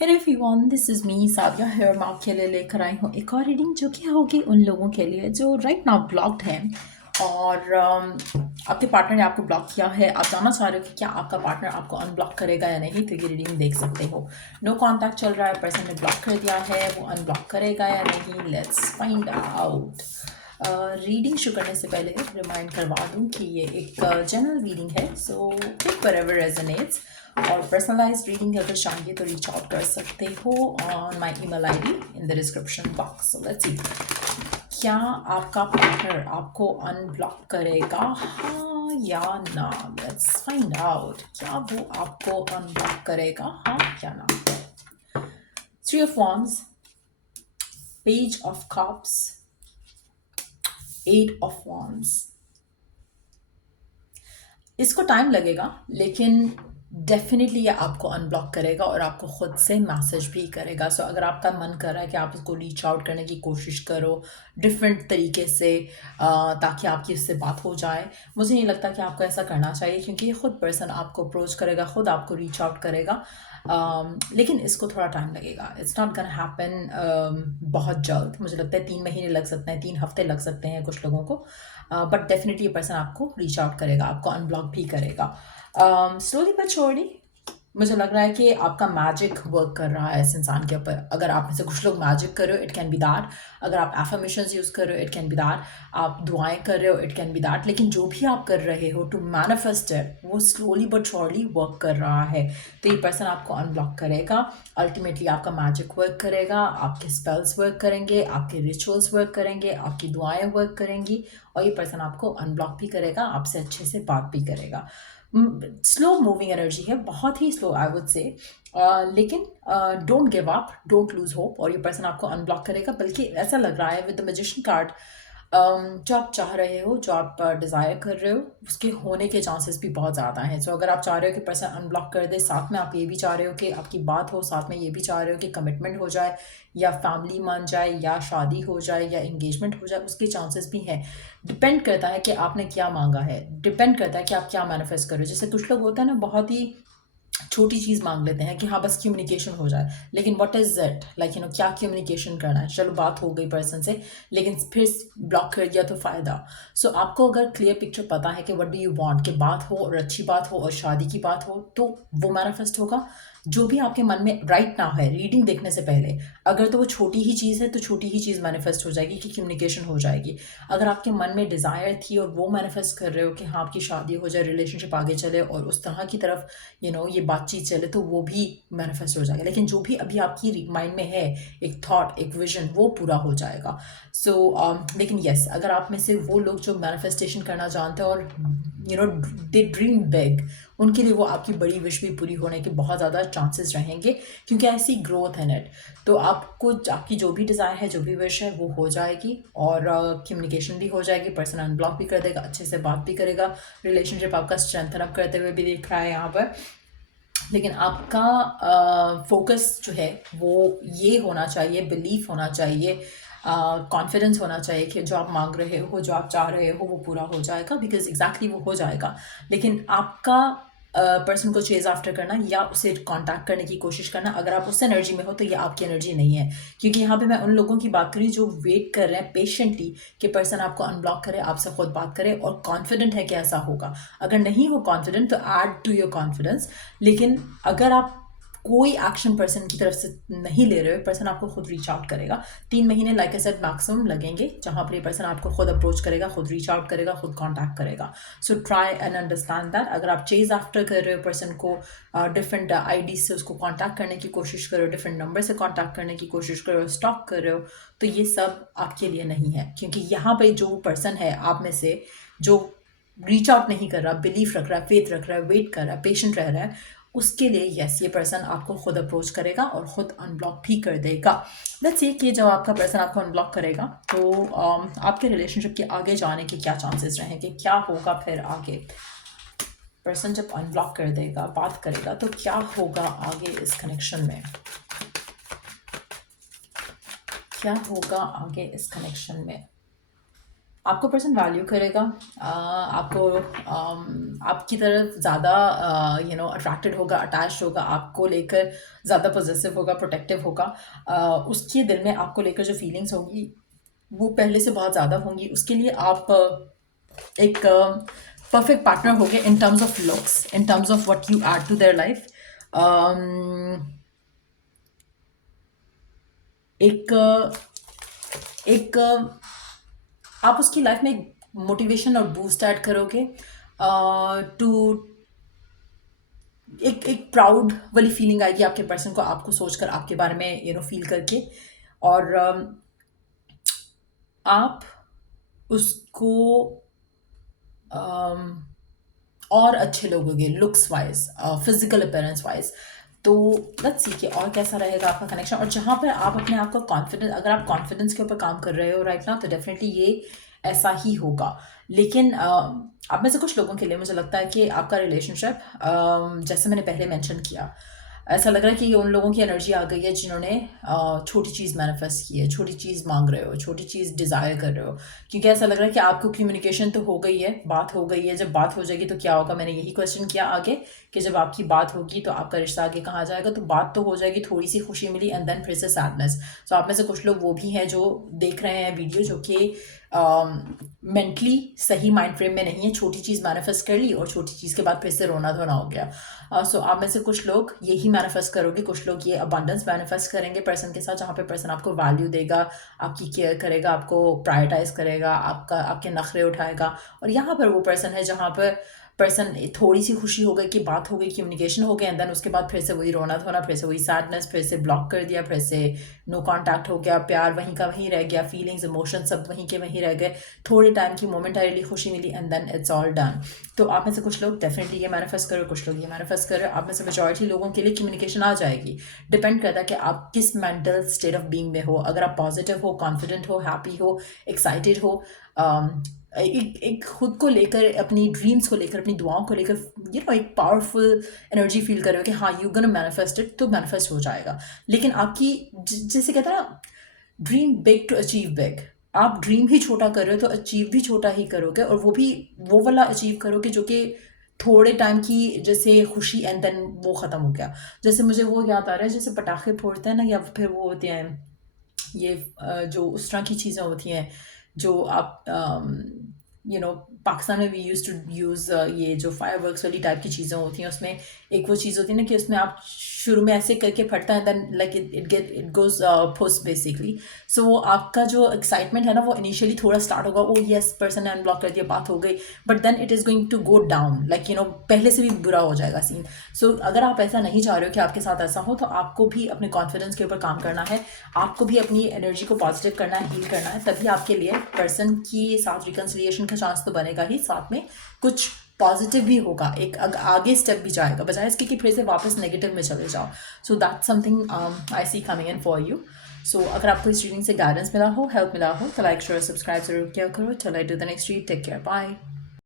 Hey everyone, this is me Sadia here मैं आपके लिए लेकर आई हूँ एक और रीडिंग जो कि होगी उन लोगों के लिए जो राइट नाउ ब्लॉक्ड हैं और आपके पार्टनर ने आपको ब्लॉक किया है। आप जानना चाह रहे हो कि क्या आपका पार्टनर आपको अनब्लॉक करेगा या नहीं, तो ये रीडिंग देख सकते हो। नो कांटेक्ट चल रहा है, पर्सन ने ब्लॉक कर दिया है, वो अनब्लॉक करेगा या नहीं, लेट्स फाइंड आउट। रीडिंग शुरू करने से पहले रिमाइंड करवा दूं कि ये एक जनरल रीडिंग है, सो टेक व्हेरेवर रेजोनेट्स। और पर्सनलाइज रीडिंग अगर चाहिए तो रीच आउट कर सकते हो on my email ID in the description box. So let's see, क्या आपका पार्टनर आपको अनब्लॉक करेगा, हाँ या ना। लेट्स फाइंड आउट, क्या वो आपको अनब्लॉक करेगा, हाँ या ना। Three of wands, page of cups, eight of wands। इसको टाइम लगेगा लेकिन डेफिनेटली ये आपको अनब्लॉक करेगा और आपको खुद से मैसेज भी करेगा। सो अगर आपका मन कर रहा है कि आप उसको रीच आउट करने की कोशिश करो डिफरेंट तरीके से ताकि आपकी उससे बात हो जाए, मुझे नहीं लगता कि आपको ऐसा करना चाहिए क्योंकि ये खुद पर्सन आपको अप्रोच करेगा, खुद आपको रीच आउट करेगा। लेकिन इसको थोड़ा टाइम लगेगा, इट्स नॉट गन हैपन बहुत जल्द। मुझे लगता है 3 महीने लग सकते हैं, 3 हफ्ते लग सकते हैं कुछ लोगों को, बट डेफिनेटली ये पर्सन आपको रीच आउट करेगा, आपको अनब्लॉक भी करेगा स्लोली बट श्योरली। मुझे लग रहा है कि आपका मैजिक वर्क कर रहा है इस इंसान के ऊपर। अगर आप में से कुछ लोग मैजिक कर रहे हो, इट कैन बी दैट। अगर आप एफर्मेशंस यूज़ कर रहे हो, इट कैन बी दैट। आप दुआएं कर रहे हो, इट कैन बी दैट। लेकिन जो भी आप कर रहे हो टू मैनिफेस्ट इट, वो स्लोली बट श्योरली वर्क कर रहा है। तो ये पर्सन आपको अनब्लॉक करेगा, अल्टीमेटली आपका मैजिक वर्क करेगा, आपके स्पेल्स वर्क करेंगे, आपके रिचुअल्स वर्क करेंगे, आपकी दुआएं वर्क करेंगी और ये पर्सन आपको अनब्लॉक भी करेगा, आपसे अच्छे से बात भी करेगा। स्लो मूविंग एनर्जी है, बहुत ही स्लो आई वुड से, लेकिन don't give up, don't lose hope. और ये पर्सन आपको अनब्लॉक करेगा, बल्कि ऐसा लग रहा है विद द मैजिशियन कार्ड, जो आप चाह रहे हो, जो आप डिज़ायर कर रहे हो, उसके होने के चांसेस भी बहुत ज़्यादा हैं। सो अगर आप चाह रहे हो कि पर्सन अनब्लॉक कर दे, साथ में आप ये भी चाह रहे हो कि आपकी बात हो, साथ में ये भी चाह रहे हो कि कमिटमेंट हो जाए या फैमिली मान जाए या शादी हो जाए या इंगेजमेंट हो जाए, उसके चांसेस भी हैं। डिपेंड करता है कि आपने क्या मांगा है, डिपेंड करता है कि आप क्या मैनिफेस्ट कर रहे हो। जैसे कुछ लोग होता है ना, बहुत ही छोटी चीज़ मांग लेते हैं कि हाँ बस कम्युनिकेशन हो जाए, लेकिन व्हाट इज़ इट, लाइक क्या कम्युनिकेशन करना है। चलो बात हो गई पर्सन से, लेकिन फिर ब्लॉक कर दिया तो फ़ायदा। सो आपको अगर क्लियर पिक्चर पता है कि व्हाट डू यू वांट, कि बात हो और अच्छी बात हो और शादी की बात हो, तो वो मैनिफेस्ट होगा। जो भी आपके मन में राइट नाउ है, रीडिंग देखने से पहले, अगर तो वो छोटी ही चीज़ है तो छोटी ही चीज़ मैनिफेस्ट हो जाएगी कि कम्युनिकेशन हो जाएगी। अगर आपके मन में डिज़ायर थी और वो मैनिफेस्ट कर रहे हो कि हाँ आपकी शादी हो जाए, रिलेशनशिप आगे चले और उस तरह की तरफ ये बातचीत चले, तो वो भी मैनिफेस्ट हो जाएगा। लेकिन जो भी अभी आपकी माइंड में है, एक थॉट, एक विजन, वो पूरा हो जाएगा। लेकिन यस, अगर आप में से वो लोग जो मैनिफेस्टेशन करना जानते हैं और दे ड्रीम बिग, उनके लिए वो आपकी बड़ी विश भी पूरी होने के बहुत ज़्यादा चांसेस रहेंगे, क्योंकि ऐसी ग्रोथ है नेट। तो आपको आपकी जो भी डिज़ायर है, जो भी विश है, वो हो जाएगी और कम्युनिकेशन भी हो जाएगी, पर्सन अनब्लॉक भी कर देगा, अच्छे से बात भी करेगा, रिलेशनशिप आपका स्ट्रेंथन अप करते हुए भी दिख रहा है यहाँ पर। लेकिन आपका फोकस जो है वो ये होना चाहिए, बिलीफ होना चाहिए, कॉन्फिडेंस होना चाहिए कि जो आप मांग रहे हो, जो आप चाह रहे हो, वो पूरा हो जाएगा, बिकॉज एग्जैक्टली वो हो जाएगा। लेकिन आपका पर्सन को चेज आफ्टर करना या उसे कांटेक्ट करने की कोशिश करना, अगर आप उस एनर्जी में हो तो ये आपकी एनर्जी नहीं है। क्योंकि यहाँ पे मैं उन लोगों की बात करी जो वेट कर रहे हैं पेशेंटली कि पर्सन आपको अनब्लॉक करे, आपसे खुद बात करे और कॉन्फिडेंट है कि ऐसा होगा। अगर नहीं हो कॉन्फिडेंट तो ऐड टू योर कॉन्फिडेंस। लेकिन अगर आप कोई एक्शन पर्सन की तरफ से नहीं ले रहे हो, पर्सन आपको खुद रीच आउट करेगा। 3 महीने लाइक आई सेड मैक्सिमम लगेंगे, जहां पर ये पर्सन आपको खुद अप्रोच करेगा, खुद रीच आउट करेगा, खुद कांटेक्ट करेगा। So try and understand that. अगर आप चेज आफ्टर कर रहे हो पर्सन को, डिफरेंट आईडी से उसको कांटेक्ट करने की कोशिश करो, डिफरेंट नंबर से कांटेक्ट करने की कोशिश करो, स्टॉक कर रहे हो, तो ये सब आपके लिए नहीं है। क्योंकि यहाँ पे जो पर्सन है आप में से जो रीच आउट नहीं कर रहा, बिलीफ रख रहा है, फेथ रख रहा है, वेट कर रहा है, पेशेंट रह रहा है, उसके लिए यस, ये पर्सन आपको खुद अप्रोच करेगा और खुद अनब्लॉक भी कर देगा। लेट्स सी कि जब आपका पर्सन आपको अनब्लॉक करेगा तो आपके रिलेशनशिप के आगे जाने के क्या चांसेस रहेंगे, क्या होगा फिर आगे। पर्सन जब अनब्लॉक कर देगा, बात करेगा, तो क्या होगा आगे इस कनेक्शन में, क्या होगा आगे इस कनेक्शन में। आपको पर्सन वैल्यू करेगा, आपको आपकी तरफ ज़्यादा अट्रैक्टेड होगा, अटैच होगा, आपको लेकर ज़्यादा पॉजिटिव होगा, प्रोटेक्टिव होगा। उसके दिल में आपको लेकर जो फीलिंग्स होंगी वो पहले से बहुत ज़्यादा होंगी। उसके लिए आप एक परफेक्ट पार्टनर होगे in terms of looks, in terms of what you add to their life. एक एक आप उसकी लाइफ में मोटिवेशन और बूस्ट ऐड करोगे टू एक एक प्राउड वाली फीलिंग आएगी आपके पर्सन को, आपको सोचकर, आपके बारे में फील करके। और आप उसको और अच्छे लगोगे looks wise, physical appearance wise. तो लेट्स सी कि और कैसा रहेगा आपका कनेक्शन। और जहाँ पर आप अपने आप को कॉन्फिडेंस, अगर आप कॉन्फिडेंस के ऊपर काम कर रहे हो राइट नाउ, तो डेफिनेटली ये ऐसा ही होगा। लेकिन आप में से कुछ लोगों के लिए मुझे लगता है कि आपका रिलेशनशिप, जैसे मैंने पहले मेंशन किया, ऐसा लग रहा है कि ये उन लोगों की एनर्जी आ गई है जिन्होंने छोटी चीज़ मैनिफेस्ट की है, छोटी चीज़ मांग रहे हो, छोटी चीज़ डिज़ायर कर रहे हो। क्योंकि ऐसा लग रहा है कि आपको कम्युनिकेशन तो हो गई है, बात हो गई है। जब बात हो जाएगी तो क्या होगा, मैंने यही क्वेश्चन किया आगे कि जब आपकी बात होगी तो आपका रिश्ता आगे कहाँ जाएगा। तो बात तो हो जाएगी, थोड़ी सी खुशी मिली एंड देन फिर से सैडनेस। तो आप में से कुछ लोग वो भी हैं जो देख रहे हैं वीडियो, जो कि मेंटली सही माइंड फ्रेम में नहीं है। छोटी चीज़ मैनिफेस्ट कर ली और छोटी चीज़ के बाद फिर से रोना धोना हो गया। सो आप में से कुछ लोग यही मैनिफेस्ट करोगे, कुछ लोग ये अबंडेंस मैनिफेस्ट करेंगे पर्सन के साथ, जहाँ पे पर्सन आपको वैल्यू देगा, आपकी केयर करेगा, आपको प्रायोरिटाइज करेगा, आपके नखरे उठाएगा। और यहाँ पर वो पर्सन है जहाँ पर पर्सन थोड़ी सी खुशी हो गई कि बात हो गई, कम्युनिकेशन हो गया, एंड देन उसके बाद फिर से वही रोना धोना, फिर से वही सैडनेस, फिर से ब्लॉक कर दिया, फिर से नो कांटेक्ट हो गया, प्यार वहीं का वहीं रह गया, फीलिंग्स इमोशन सब वहीं के वहीं रह गए। थोड़े टाइम की मोमेंटरीली खुशी मिली and then it's all done. तो आप में से कुछ लोग डेफिनेटली ये मैनिफेस्ट करो, कुछ लोग ये मैनिफेस्ट करो। आप में से मेजॉरिटी लोगों के लिए कम्युनिकेशन आ जाएगी। डिपेंड करता है कि आप किस मेंटल स्टेट ऑफ बीइंग में हो। अगर आप पॉजिटिव हो, कॉन्फिडेंट हो, हैप्पी हो, एक्साइटेड हो, एक खुद को लेकर, अपनी ड्रीम्स को लेकर, अपनी दुआओं को लेकर एक पावरफुल एनर्जी फील कर रहे हो कि हाँ यू गोना मैनिफेस्ट इट, तो मैनिफेस्ट हो जाएगा। लेकिन आपकी जैसे कहता है ना, dream big to achieve big. आप ड्रीम ही छोटा कर रहे हो तो अचीव भी छोटा ही करोगे, और वो भी वो वाला अचीव करोगे जो कि थोड़े टाइम की जैसे खुशी एंड देन वो ख़त्म हो गया। जैसे मुझे वो याद आ रहा है, जैसे पटाखे फोड़ते हैं ना, या फिर वो होते हैं ये जो उस तरह की चीज़ें होती हैं जो आप पाकिस्तान में वी यूज टू यूज़ ये जो फायरवर्क्स वाली टाइप की चीज़ें होती हैं, उसमें एक वो चीज़ होती है ना कि उसमें आप शुरू में ऐसे करके फटता है, देन लाइक इट गोज फुस बेसिकली। सो वो आपका जो एक्साइटमेंट है ना, वो इनिशियली थोड़ा स्टार्ट होगा, ओ यस पर्सन ने अनब्लॉक कर दिया, बात हो गई, but then it is going to go down, like पहले से भी बुरा हो जाएगा सीन। सो अगर आप ऐसा नहीं चाह रहे हो कि आपके साथ ऐसा हो, तो आपको भी अपने कॉन्फिडेंस के ऊपर काम करना है, आपको भी अपनी एनर्जी को पॉजिटिव करना है, हील करना है। तभी आपके लिए पर्सन की साथ रिकन्सिलिएशन का चांस तो बनेगा ही, साथ में कुछ पॉजिटिव भी होगा, एक आगे स्टेप भी जाएगा, बजाय इसके कि फिर से वापस नेगेटिव में चले जाओ। So that's something I see coming in for you. So अगर आपको इस रीडिंग से गाइडेंस मिला हो, हेल्प मिला हो, तो लाइक शेयर सब्सक्राइब जरूर किया करो। चलो I do the next read, take care, bye.